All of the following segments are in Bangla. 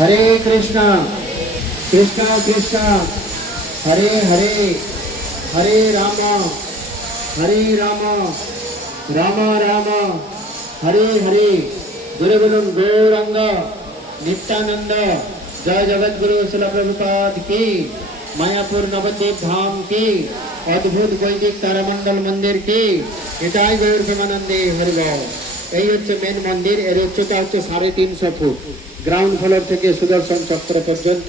हरे कृष्णा कृष्णा कृष्णा हरे हरे हरे राम राम राम हरे हरे। गुरु बोलुन गौरांग नित्यानंद। जय जगत गुरु शिला प्रभुपाद की। मायापुर नवद्वीप धाम की। अद्भुत वैदिक तारामंडल मंदिर की। এটাই গৌর প্রেমানন্দে হরিবল। এই হচ্ছে মেন মন্দির। এর উচ্চতা হচ্ছে 350 ফুট। গ্রাউন্ড ফ্লোর থেকে সুদর্শন চক্র পর্যন্ত।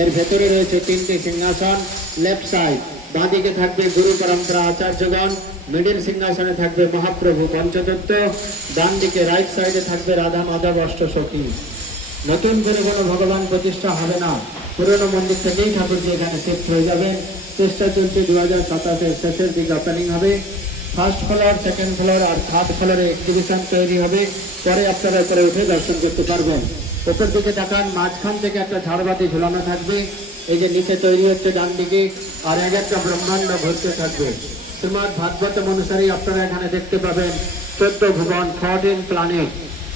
এর ভেতরে রয়েছে 3টি সিংহাসন। লেফট সাইড বাঁদিকে থাকবে গুরু পরম্পরা আচার্যগণ। মিডিল সিংহাসনে থাকবে মহাপ্রভু পঞ্চতত্ত্ব। ডান দিকে রাইট সাইডে থাকবে রাধা মাধব অষ্টসখী। নতুন করে কোনো ভগবান প্রতিষ্ঠা হবে না। পুরনো মন্দির থেকেই ঠাকুরজি এখানে শিফট হয়ে যাবেন। চেষ্টা চলছে 2027-এর শেষের দিকে ওপেনিং হবে। ফার্স্ট ফ্লোর, সেকেন্ড ফ্লোর আর থার্ড ফ্লোরে এক্সিবিশন তৈরি হবে। পরে আপনারা উপরে উঠে দর্শন করতে পারবেন। উপর দিকে তাকান, মাঝখান থেকে একটা ঝাড়বাতি ঝুলানো থাকবে। এই যে নিচে তৈরি হচ্ছে ডান দিকে, আর এক একটা ব্রহ্মাণ্ড ঘুরতে থাকবে। শ্রীমদ্ ভাগবতম অনুসারে আপনারা এখানে দেখতে পাবেন 14 ভুবন, 14 প্ল্যানেট।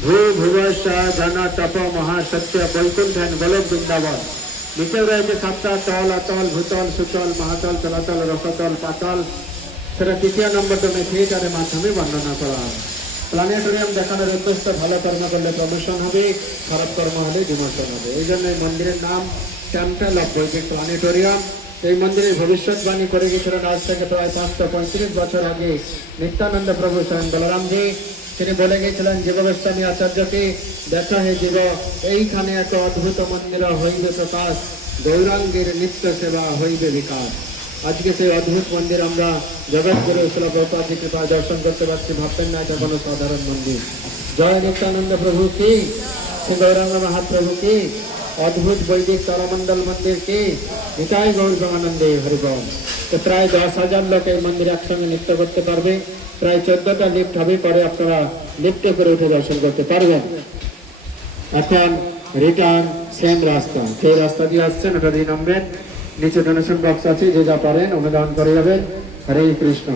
ভূ ভুবস্য জন তপ মহাসত্য বৈকুণ্ঠ গোলক বৃন্দাবন। নিচে রয়েছে 7টা তল, অতল, ভূতল, সুতল, মহাতল, তলাতল, রসতল, পাতল। সেটা 3য় নম্বর ডোমে থিয়েটারের মাধ্যমে বর্ণনা করা হবে। প্ল্যানেটোরিয়াম দেখানোর উদ্দেশ্য ভালো কর্ম করলে প্রমোশন হবে, খারাপ কর্ম হলে ডিমোশন হবে। এই জন্য এই মন্দিরের নাম টেম্পল অফ বৈদিক প্ল্যানেটোরিয়াম। এই মন্দিরের ভবিষ্যৎবাণী করে গিয়েছিলেন আজ থেকে প্রায় 535 বছর আগে নিত্যানন্দ প্রভু স্বয়ং বলরামজি। তিনি বলে গিয়েছিলেন জীব গোস্বামী আচার্যকে, দেখা হে জীব, এইখানে এক অদ্ভুত মন্দির হইবে প্রকাশ, গৌরাঙ্গের নিত্য সেবা হইবে বিকাশ। আজকে সেই অদ্ভুত মন্দির আমরা জগৎগুরু শিলা প্রভুপাদ কৃপা দর্শন করতে পারছি। ভাববেন না এটা কোনো সাধারণ মন্দির। জয় নিত্যানন্দ প্রভু কি, শ্রী গৌরাঙ্গ মহাপ্রভু কি, অদ্ভুত বৈদিক তারামণ্ডল মন্দির কি। নিতাই গৌর প্রেমানন্দে হরিবল। তো প্রায় 10,000 লোক এই মন্দিরে একসঙ্গে নৃত্য করতে পারবে। প্রায় 14টা লিফট হবে, পরে আপনারা লিফটে করে উঠে দর্শন করতে পারবেন। এখন রিটার্ন সেম রাস্তা, সেই রাস্তা দিয়ে আসছেন ওটা দিয়ে নামবেন। নিচে ডোনেশন বক্স আছে, যে যা পারেন অনুদান করে যাবেন। হরে কৃষ্ণ।